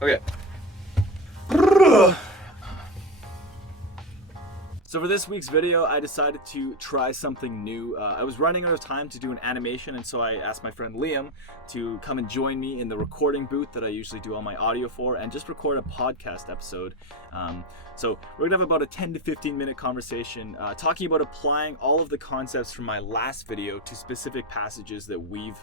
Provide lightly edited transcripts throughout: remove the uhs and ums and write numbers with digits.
Okay. So for this week's video, I decided to try something new. I was running out of time to do an animation, and so I asked my friend Liam to come and join me in the recording booth that I usually do all my audio for, and just record a podcast episode. So we're gonna have about a 10 to 15 minute conversation talking about applying all of the concepts from my last video to specific passages that we've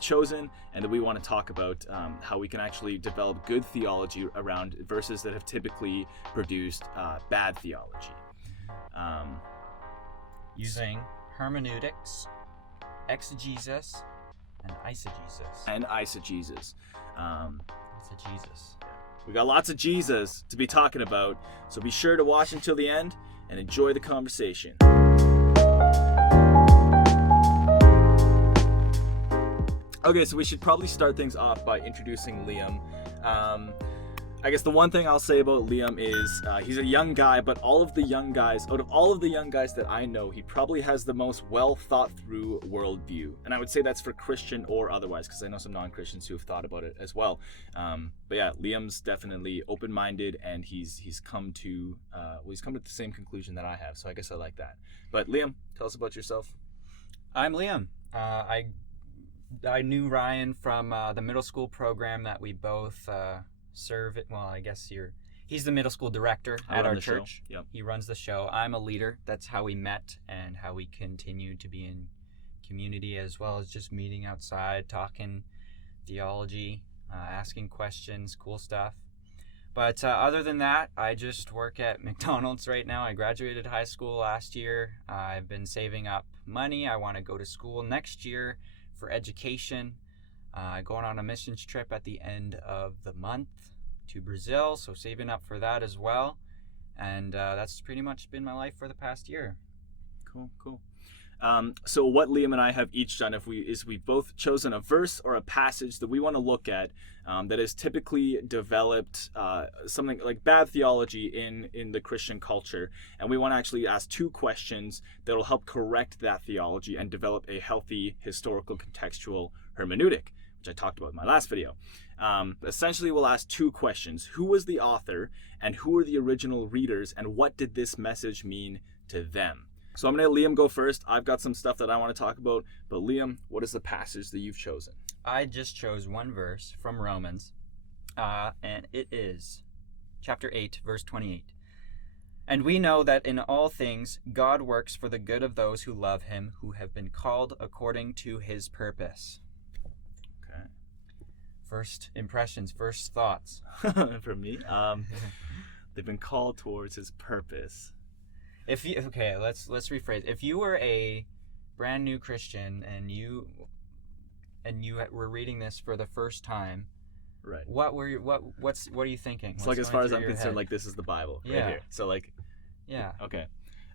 chosen and that we want to talk about, how we can actually develop good theology around verses that have typically produced bad theology. Using hermeneutics, exegesis, and eisegesis. Eisegesis. Eisegesis. We got lots of Jesus to be talking about, so be sure to watch until the end and enjoy the conversation. Okay, so we should probably start things off by introducing Liam. I guess the one thing I'll say about Liam is he's a young guy, but out of all of the young guys that I know, he probably has the most well thought through worldview. And I would say that's for Christian or otherwise, because I know some non-Christians who have thought about it as well. But yeah, Liam's definitely open-minded, and he's come to the same conclusion that I have. So I guess I like that. But Liam, tell us about yourself. I'm Liam. I knew Ryan from the middle school program that we both serve. Well, I guess he's the middle school director at our church. Yep. He runs the show. I'm a leader. That's how we met and how we continue to be in community, as well as just meeting outside, talking theology, asking questions, cool stuff. But other than that, I just work at McDonald's right now. I graduated high school last year. I've been saving up money. I want to go to school next year for education. Going on a missions trip at the end of the month to Brazil, so saving up for that as well. And that's pretty much been my life for the past year. Cool. So what Liam and I have each done is we've both chosen a verse or a passage that we want to look at that has typically developed something like bad theology in the Christian culture, and we want to actually ask two questions that will help correct that theology and develop a healthy historical contextual hermeneutic, which I talked about in my last video. Essentially, we'll ask two questions: who was the author, and who were the original readers, and what did this message mean to them? So I'm going to let Liam go first. I've got some stuff that I want to talk about, but Liam, what is the passage that you've chosen? I just chose one verse from Romans, and it is chapter 8, verse 28. And we know that in all things God works for the good of those who love him, who have been called according to his purpose. Okay. First impressions, first thoughts. For me, they've been called towards his purpose. Let's rephrase. If you were a brand new Christian and you were reading this for the first time, right? What are you thinking? It's like, as far as I'm concerned, like, this is the Bible right here. So like, yeah. Okay.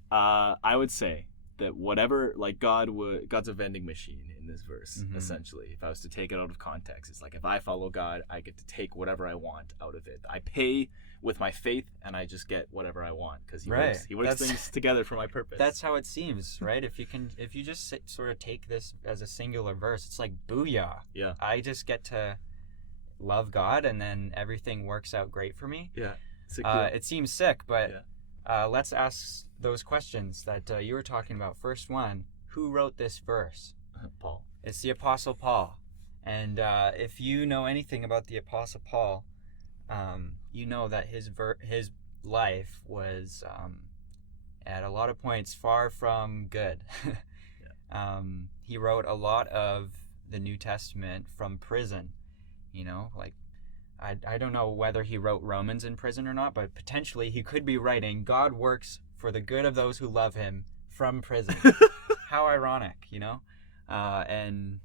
I would say that whatever, like, God's a vending machine in this verse, essentially. If I was to take it out of context, it's like, if I follow God, I get to take whatever I want out of it. I pay with my faith, and I just get whatever I want, because he works things together for my purpose. That's how it seems, right? If you just sort of take this as a singular verse, it's like, booyah. Yeah. I just get to love God, and then everything works out great for me. Yeah. It seems sick, but let's ask those questions that you were talking about. First one, who wrote this verse? Paul. It's the Apostle Paul. And if you know anything about the Apostle Paul, you know that his life was at a lot of points far from good. He wrote a lot of the New Testament from prison. Like, I don't know whether he wrote Romans in prison or not, but potentially he could be writing God works for the good of those who love him from prison. How ironic, and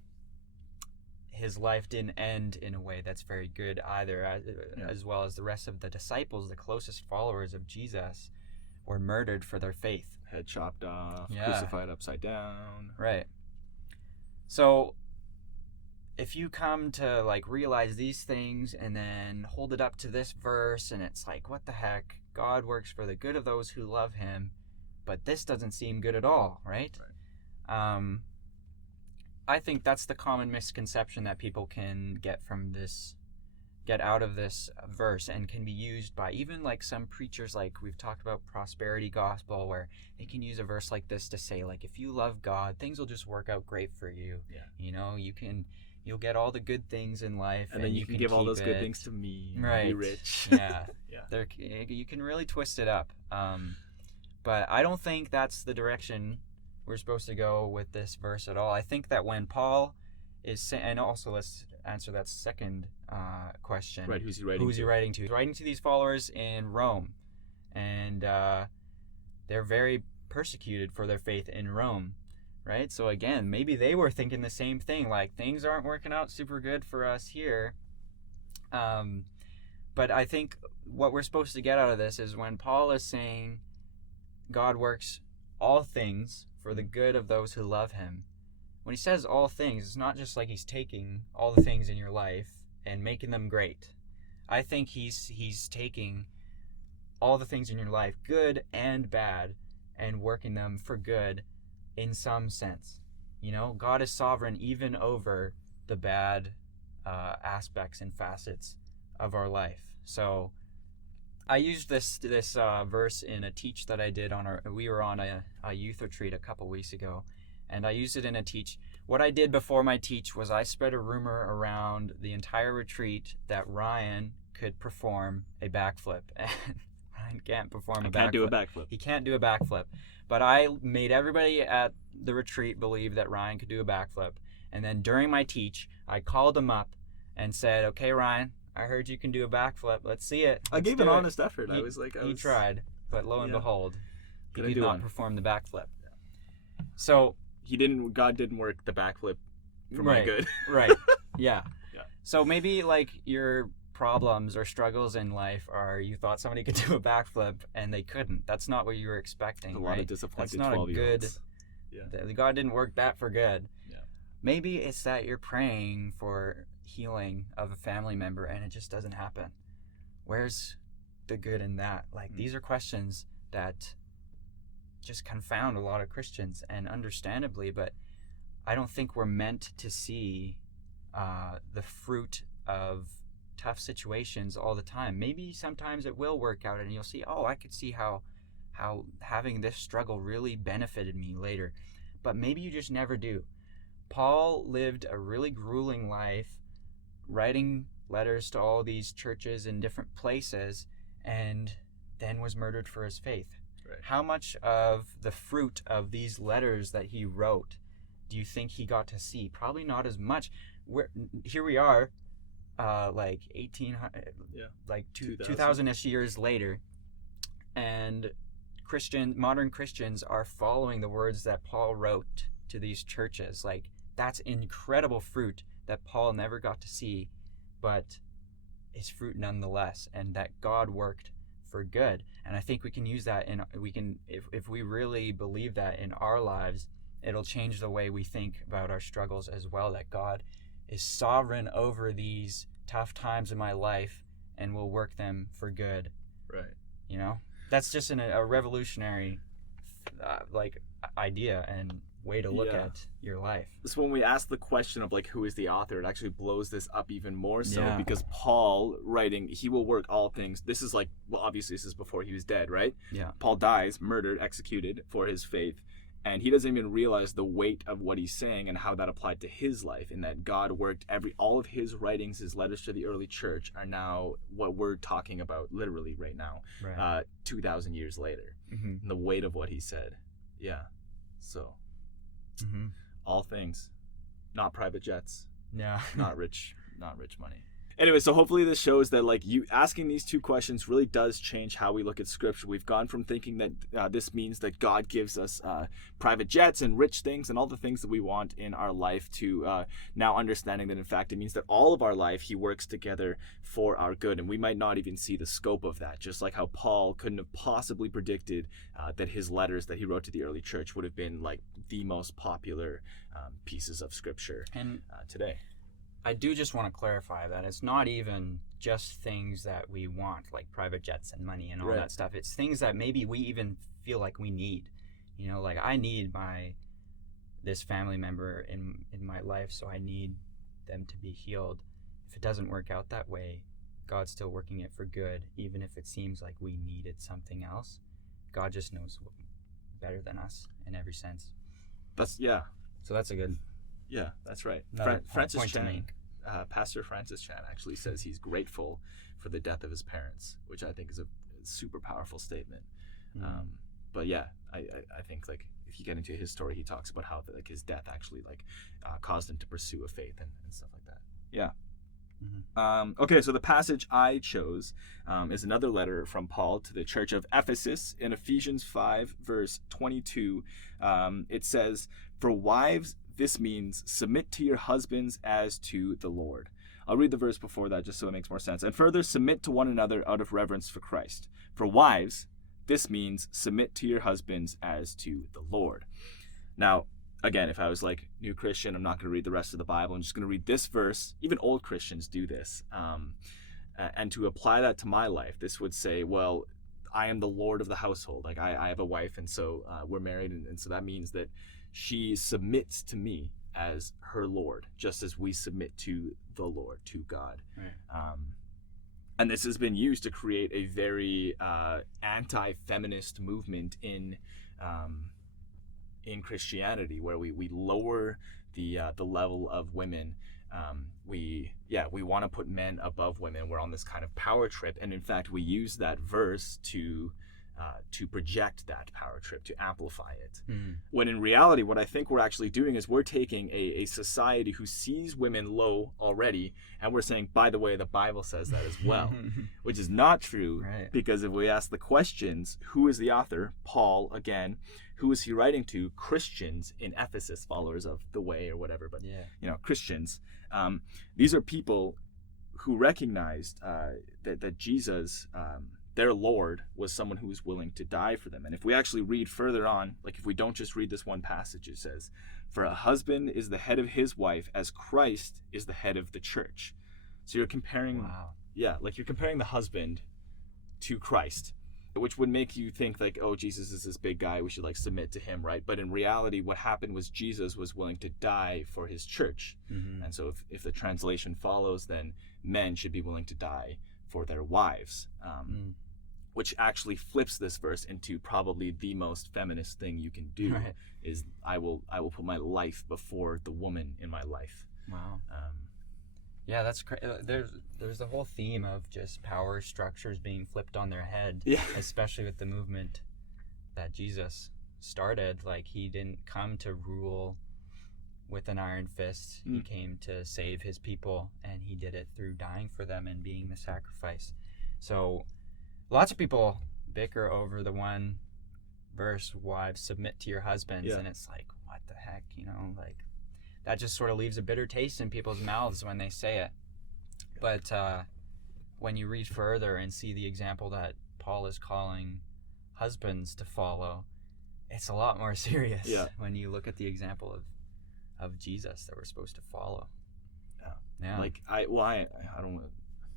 his life didn't end in a way that's very good either, as well as the rest of the disciples, the closest followers of Jesus, were murdered for their faith. Head chopped off, crucified upside down. Right. So if you come to like realize these things and then hold it up to this verse, and it's like, what the heck? God works for the good of those who love him, but this doesn't seem good at all, right? I think that's the common misconception that people can get from this get out of this verse and can be used by even like some preachers, like we've talked about prosperity gospel, where they can use a verse like this to say, like, if you love God, things will just work out great for you. Yeah. You know, you'll get all the good things in life, And then you can give all those good things to me and right. be rich. Yeah. Yeah. You can really twist it up. But I don't think that's the direction we're supposed to go with this verse at all. I think that when Paul is saying, and also let's answer that second question. Right, who's he writing to? Who's he writing to? He's writing to these followers in Rome. And they're very persecuted for their faith in Rome, right? So again, maybe they were thinking the same thing, like, things aren't working out super good for us here. But I think what we're supposed to get out of this is when Paul is saying God works all things for the good of those who love him. When he says all things, it's not just like he's taking all the things in your life and making them great. I think he's taking all the things in your life, good and bad, and working them for good in some sense. You know, God is sovereign even over the bad aspects and facets of our life. So I used this verse in a teach that I did we were on a youth retreat a couple weeks ago, and I used it in a teach. What I did before my teach was I spread a rumor around the entire retreat that Ryan could perform a backflip. And Ryan can't perform a backflip. Can't do a backflip. He can't do a backflip. But I made everybody at the retreat believe that Ryan could do a backflip. And then during my teach, I called him up and said, "Okay, Ryan, I heard you can do a backflip. Let's see it. I gave an honest effort. He tried, but lo and behold, he Couldn't did not perform the backflip. So God didn't work the backflip for my right, good. Right. Yeah. Yeah. So maybe like your problems or struggles in life are you thought somebody could do a backflip and they couldn't. That's not what you were expecting. A lot of disappointed That's not 12-year-olds. God didn't work that for good. Yeah. Maybe it's that you're praying for healing of a family member and it just doesn't happen. Where's the good in that? Like, these are questions that just confound a lot of Christians, and understandably, but I don't think we're meant to see the fruit of tough situations all the time. Maybe sometimes it will work out and you'll see, oh, I could see how having this struggle really benefited me later. But maybe you just never do. Paul lived a really grueling life, writing letters to all these churches in different places, and then was murdered for his faith. Right. How much of the fruit of these letters that he wrote do you think he got to see? Probably not as much. Here we are, like 1800, like 2000-ish years later, and modern Christians are following the words that Paul wrote to these churches. Like, that's incredible fruit that Paul never got to see, but is fruit nonetheless, and that God worked for good. And I think we can use that if we really believe that in our lives, it'll change the way we think about our struggles as well, that God is sovereign over these tough times in my life and will work them for good. Right. You know, that's just a revolutionary idea and way to look at your life. So when we ask the question of like who is the author, it actually blows this up even more so, Yeah. because Paul writing, he will work all things. This is like, well, obviously this is before he was dead, right? Yeah. Paul dies, murdered, executed for his faith, and he doesn't even realize the weight of what he's saying and how that applied to his life, and that God worked all of his writings, his letters to the early church are now what we're talking about literally right now, Right. 2,000 years later. Mm-hmm. And the weight of what he said. Yeah. So Mm-hmm. all things, not private jets, Yeah. not rich money. Anyway, so hopefully this shows that like you asking these two questions really does change how we look at scripture. We've gone from thinking that this means that God gives us private jets and rich things and all the things that we want in our life to now understanding that in fact it means that all of our life he works together for our good, and we might not even see the scope of that, just like how Paul couldn't have possibly predicted that his letters that he wrote to the early church would have been like the most popular pieces of scripture And today. I do just want to clarify that it's not even just things that we want, like private jets and money and all Right. that stuff. It's things that maybe we even feel like we need. You know, like I need this family member in my life, so I need them to be healed. If it doesn't work out that way, God's still working it for good, even if it seems like we needed something else. God just knows better than us in every sense. Yeah. So that's a good. Yeah, that's right. Another Francis point to Chan, make. Pastor Francis Chan actually says he's grateful for the death of his parents, which I think is a super powerful statement. But yeah, I think like if you get into his story, he talks about how like his death actually like caused him to pursue a faith and stuff like that. Yeah. Okay, so the passage I chose is another letter from Paul to the church of Ephesus in Ephesians 5, verse 22. It says, "For wives, this means submit to your husbands as to the Lord." I'll read the verse before that just so it makes more sense. "And further, submit to one another out of reverence for Christ. For wives, this means submit to your husbands as to the Lord." Now, again, if I was like new Christian, I'm not going to read the rest of the Bible. I'm just going to read this verse. Even old Christians do this. And to apply that to my life, this would say, well, I am the Lord of the household. Like I have a wife, and so we're married, and so that means that she submits to me as her Lord, just as we submit to the Lord, to God. Right. And this has been used to create a very anti-feminist movement in Christianity, where we lower the level of women. We want to put men above women. We're on this kind of power trip, and in fact, we use that verse to project that power trip, to amplify it. When in reality, what I think we're actually doing is we're taking a society who sees women low already, and we're saying, by the way, the Bible says that as well, which is not true. Right. Because if we ask the questions, who is the author? Paul, again. Who is he writing to? Christians in Ephesus, followers of the way or whatever, but Christians. These are people who recognized that Jesus, their Lord, was someone who was willing to die for them. And if we actually read further on, like if we don't just read this one passage, it says, "For a husband is the head of his wife, as Christ is the head of the church." So you're comparing, you're comparing the husband to Christ, which would make you think like, oh, Jesus is this big guy, we should like submit to him, right? But in reality, what happened was Jesus was willing to die for his church. And so if the translation follows, then men should be willing to die for their wives, which actually flips this verse into probably the most feminist thing you can do. Right. Is I will put my life before the woman in my life. Wow. Yeah, that's there's the whole theme of just power structures being flipped on their head, especially with the movement that Jesus started. Like, he didn't come to rule with an iron fist. He came to save his people, and he did it through dying for them and being the sacrifice. So lots of people bicker over the one verse, "Wives, submit to your husbands," and it's like, what the heck, like that just sort of leaves a bitter taste in people's mouths when they say it. But when you read further and see the example that Paul is calling husbands to follow, it's a lot more serious when you look at the example of Jesus that we're supposed to follow. Yeah. Like I don't.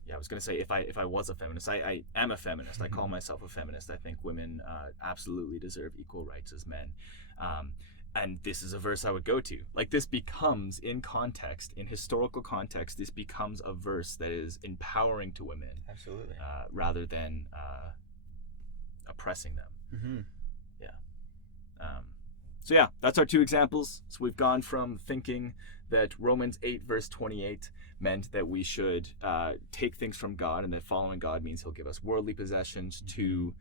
Yeah, I was gonna say if I was a feminist, I am a feminist. I call myself a feminist. I think women absolutely deserve equal rights as men. And this is a verse I would go to. Like, this becomes, in context, in historical context, this becomes a verse that is empowering to women. Absolutely. Rather than oppressing them. So yeah, that's our two examples. So we've gone from thinking that Romans 8 verse 28 meant that we should take things from God, and that following God means he'll give us worldly possessions, to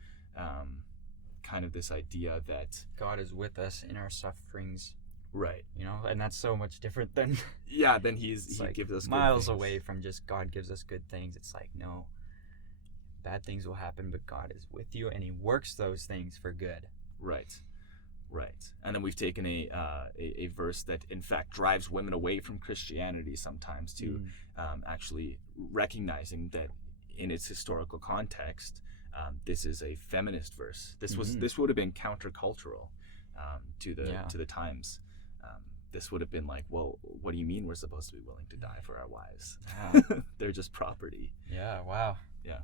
kind of this idea that God is with us in our sufferings, right? And that's so much different than then he gives us miles good away from just God gives us good things. It's like, no, bad things will happen, but God is with you, and he works those things for good. Right. And then we've taken a verse that in fact drives women away from Christianity sometimes, to actually recognizing that in its historical context, this is a feminist verse. This would have been countercultural to the times. This would have been like, well, what do you mean we're supposed to be willing to die for our wives? They're just property. Yeah. Wow. Yeah.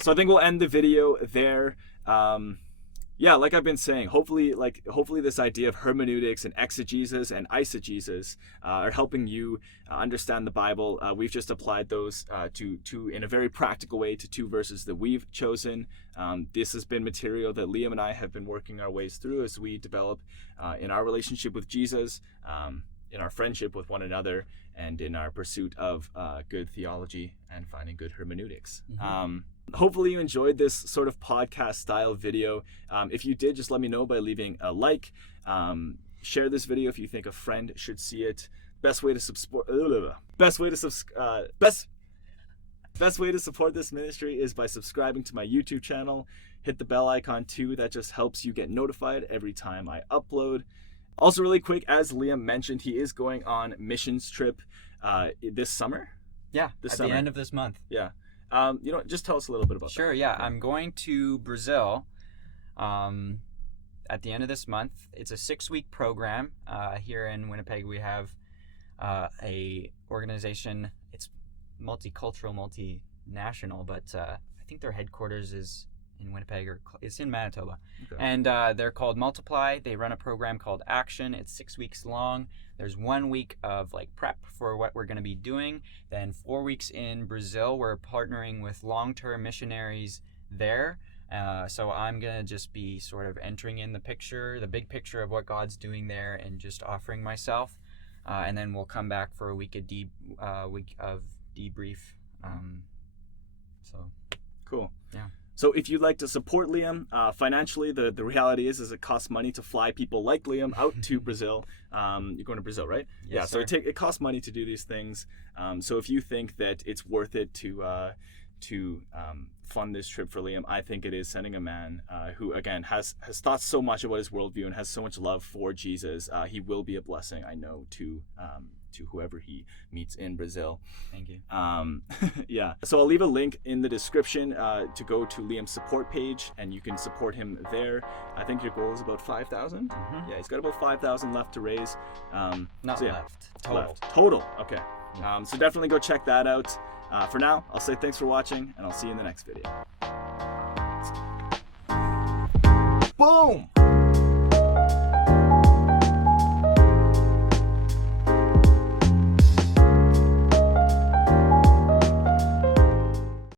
So I think we'll end the video there. yeah, like I've been saying, hopefully this idea of hermeneutics and exegesis and eisegesis are helping you understand the Bible. We've just applied those to in a very practical way to 2 verses that we've chosen. This has been material that Liam and I have been working our ways through as we develop in our relationship with Jesus, in our friendship with one another, and in our pursuit of good theology and finding good hermeneutics. Hopefully you enjoyed this sort of podcast style video. If you did, just let me know by leaving a like. Share this video if you think a friend should see it. Best way to support this ministry is by subscribing to my YouTube channel. Hit the bell icon too. That just helps you get notified every time I upload. Also, really quick, as Liam mentioned, he is going on missions trip this summer. Yeah, at the end of this month. Yeah. Just tell us a little bit about that. Sure, yeah. I'm going to Brazil at the end of this month. It's a 6-week program. Here in Winnipeg, we have a organization. It's multicultural, multinational, but I think their headquarters is in Winnipeg, or it's in Manitoba. Okay. And they're called Multiply. They run a program called Action. It's 6 weeks long. There's 1 week of prep for what we're going to be doing. Then 4 weeks in Brazil, we're partnering with long-term missionaries there. So I'm going to just be sort of entering in the big picture of what God's doing there, and just offering myself. And then we'll come back for a week of debrief. So cool. Yeah. So if you'd like to support Liam financially, the reality is it costs money to fly people like Liam out to Brazil. You're going to Brazil, right? Yes, yeah. So it costs money to do these things. So if you think that it's worth it to fund this trip for Liam, I think it is. Sending a man who again has thought so much about his worldview and has so much love for Jesus. He will be a blessing, I know, to whoever he meets in Brazil. Thank you. Yeah. So I'll leave a link in the description to go to Liam's support page, and you can support him there. I think your goal is about 5,000. Mm-hmm. Yeah, he's got about 5,000 left to raise. Total. Okay. So definitely go check that out. For now, I'll say thanks for watching, and I'll see you in the next video. Boom!